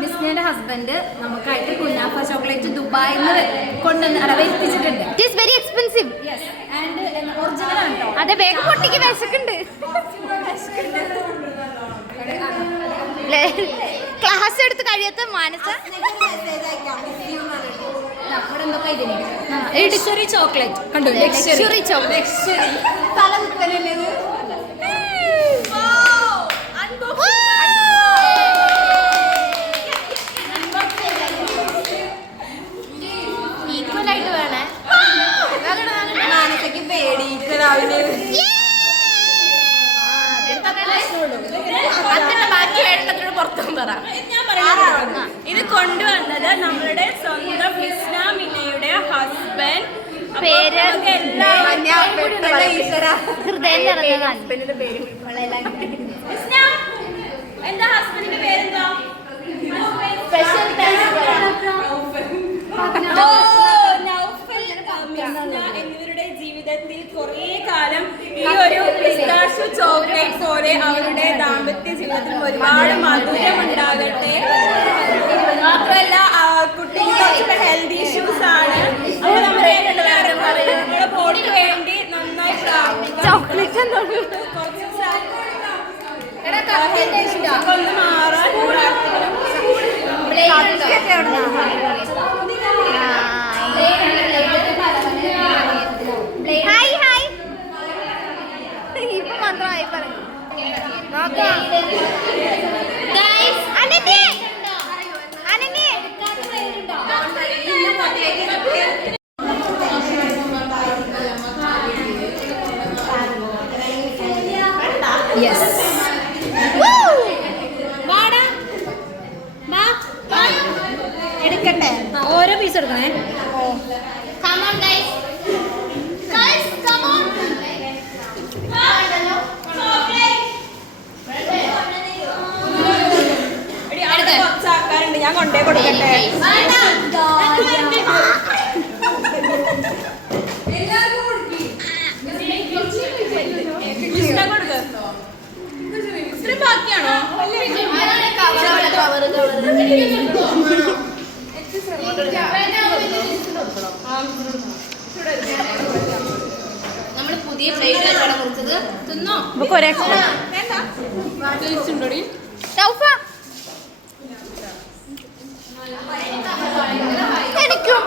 മിസ്നയുടെ husband നമുക്കായിട്ട് കുനാഫ chocolate ദുബായിൽ നിന്ന് കൊണ്ടുവന്ന് വരുത്തിച്ചിട്ടുണ്ട്. It is very expensive. And original ആണ് കേട്ടോ. അതെ, വേഗം പൊട്ടിക്ക് വിശക്കുണ്ട്. ക്ലാസ് എടുത്ത് കഴിയാത്ത മാനസ ലക്ഷറി ചോക്ലേറ്റ് കണ്ടു. ലക്ഷറി ചോക്ലേറ്റ് ഈക്വൽ ആയിട്ട് വേണേ. മാനസയ്ക്ക് പേടിയിട്ട് രാവിലെ ബാക്കി വേണ്ടതിനോട് പുറത്തും പറ. ഇത് കൊണ്ടുവന്നത് നമ്മളുടെ സ്വന്തം മിസ്ന മിനയുടെ ഹസ്ബൻഡ്. പേര് ഹൃദയം എന്താ ഹസ്ബൻഡിന്റെ പേരെന്താ? എന്നിവരുടെ ജീവിതത്തിൽ കുറേ കാലം ഈ ഒരു പിസ്താഷ്യൂ ചോക്ലേറ്റ് പോലെ അവരുടെ ദാമ്പത്യ ജീവിതത്തിൽ ഒരുപാട് മധുരം ഉണ്ടാകട്ടെ. മാത്രമല്ല കുട്ടികൾക്ക് ഹെൽത്ത് ഇഷ്യൂസ് ആണ്. അപ്പോൾ നമ്മുടെ ബോഡിക്ക് വേണ്ടി നന്നായി പ്രാർത്ഥിക്കാം. ഒന്ന് മാറാൻ ഹായ് ഹായ് ഇപ്പൊ മാത്രമായി പറഞ്ഞു. എടുക്കട്ടെ, ഓരോ പീസ് എടുക്കണേ. ഞാൻ കൊണ്ടേ കൊടുക്കട്ടെ. ഇത്രയും ബാക്കിയാണോ? നമ്മള് പുതിയ പ്ലേറ്റ് മുറിച്ചത് തിന്നോ? എനിക്കും